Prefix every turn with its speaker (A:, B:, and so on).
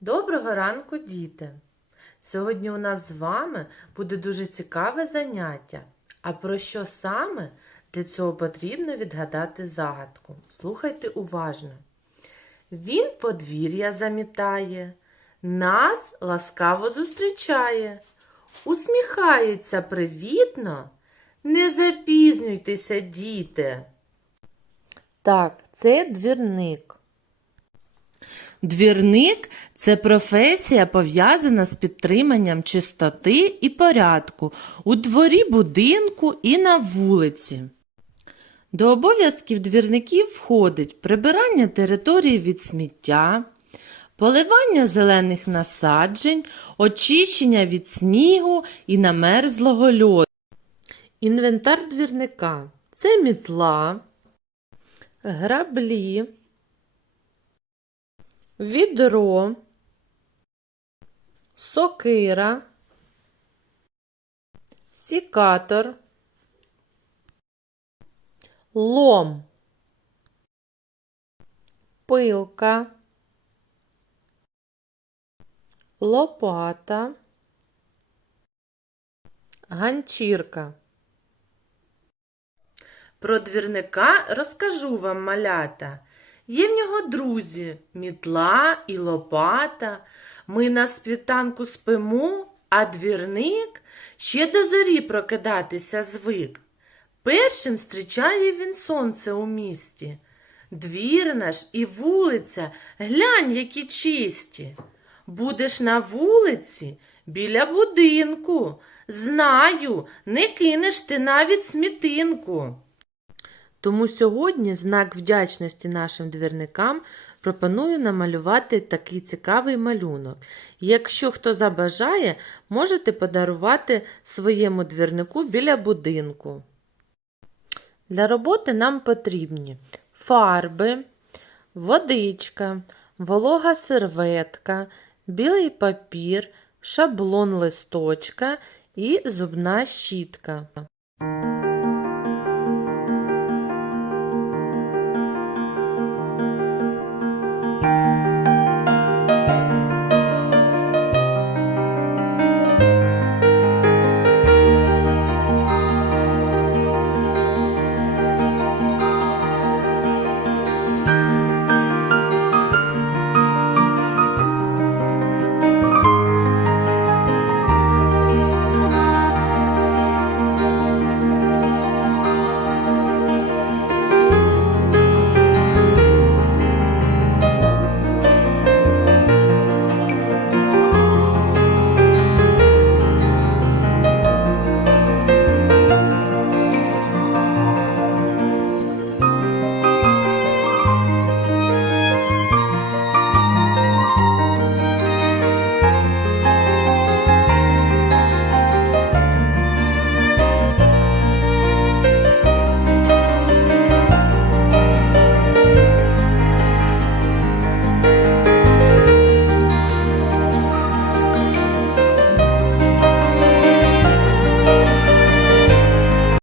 A: Доброго ранку, діти! Сьогодні у нас з вами буде дуже цікаве заняття. А про що саме? Для цього потрібно відгадати загадку. Слухайте уважно. Він подвір'я замітає, нас ласкаво зустрічає, усміхається привітно. Не запізнюйтеся, діти. Так, це двірник. Двірник це професія, пов'язана з підтриманням чистоти і порядку у дворі будинку і на вулиці. До обов'язків двірників входить прибирання території від сміття, поливання зелених насаджень, очищення від снігу і намерзлого льоду. Інвентар двірника це мітла, граблі, відро, сокира, сікатор, лом, пилка, лопата, ганчірка. Про двірника розкажу вам, малята. Є в нього друзі мітла і лопата. Ми на світанку спимо, а двірник ще до зорі прокидатися звик. Першим зустрічає він сонце у місті. Двір наш і вулиця, глянь, які чисті. Будеш на вулиці біля будинку. Знаю, не кинеш ти навіть смітинку. Тому сьогодні, в знак вдячності нашим двірникам, пропоную намалювати такий цікавий малюнок. Якщо хто забажає, можете подарувати своєму двірнику біля будинку. Для роботи нам потрібні фарби, водичка, волога серветка, білий папір, шаблон листочка і зубна щітка.